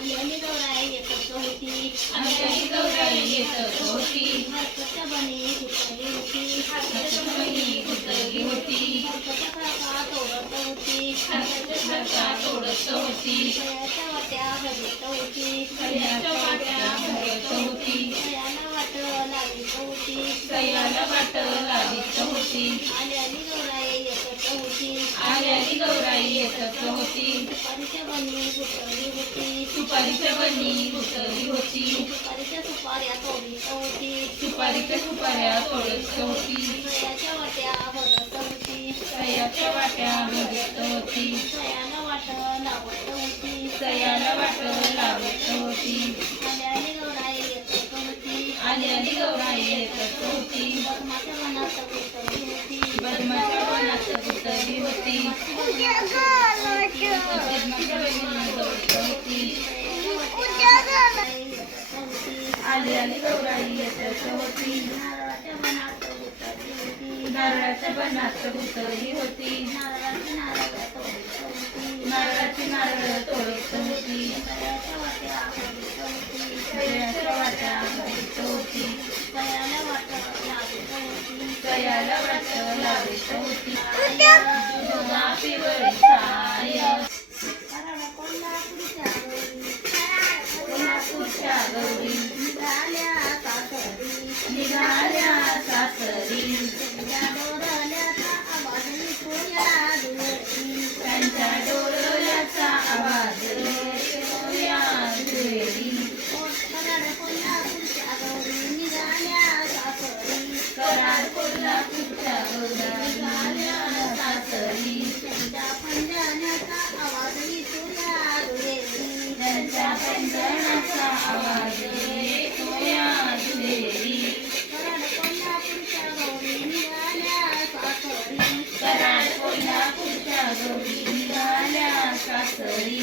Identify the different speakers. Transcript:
Speaker 1: आल्याने गौराई एकत्र होती
Speaker 2: आल्याने गौराई एकत्र होती
Speaker 1: हरकतच्या बनी घुसली होती
Speaker 2: बनी होती
Speaker 1: तोडत होती
Speaker 2: तोडत होती
Speaker 1: सयाच्या वाट्या होती
Speaker 2: वाट्या भरत होती
Speaker 1: सयाला वाट लावित होती
Speaker 2: वाट लावित होती.
Speaker 1: होती
Speaker 2: आल्याने गौराई एकत्र होती.
Speaker 1: सुपारीच्या बनी घुसली होती.
Speaker 2: सुपारीच्या होती
Speaker 1: सुपाऱ्या तोडत होती. सयाच्या वाट्या भरत होती. सयाला वाट लावत होती.
Speaker 2: सयाला वाट लावत होती.
Speaker 1: आल्याने गौराई एकत्र होती. नारळाच्या बनात घुसली होती. नारळाची नारळ तोडीत होती.
Speaker 2: होती.
Speaker 1: सयाला वाट लावित होती. निघाल्या सासरी त्यांच्या डोरल्याचा आवाज निघूया दुहेरी
Speaker 2: त्यांच्या डोरल्याचा आवाज येतोया दुहेरी
Speaker 1: कराड कोल्हापूरच्या गौरी निघाल्या सासरी
Speaker 2: कराड कोल्हापूरच्या गौरी निघाल्या सासरी
Speaker 1: त्यांच्या पंजाण्याचा आवाज सासरी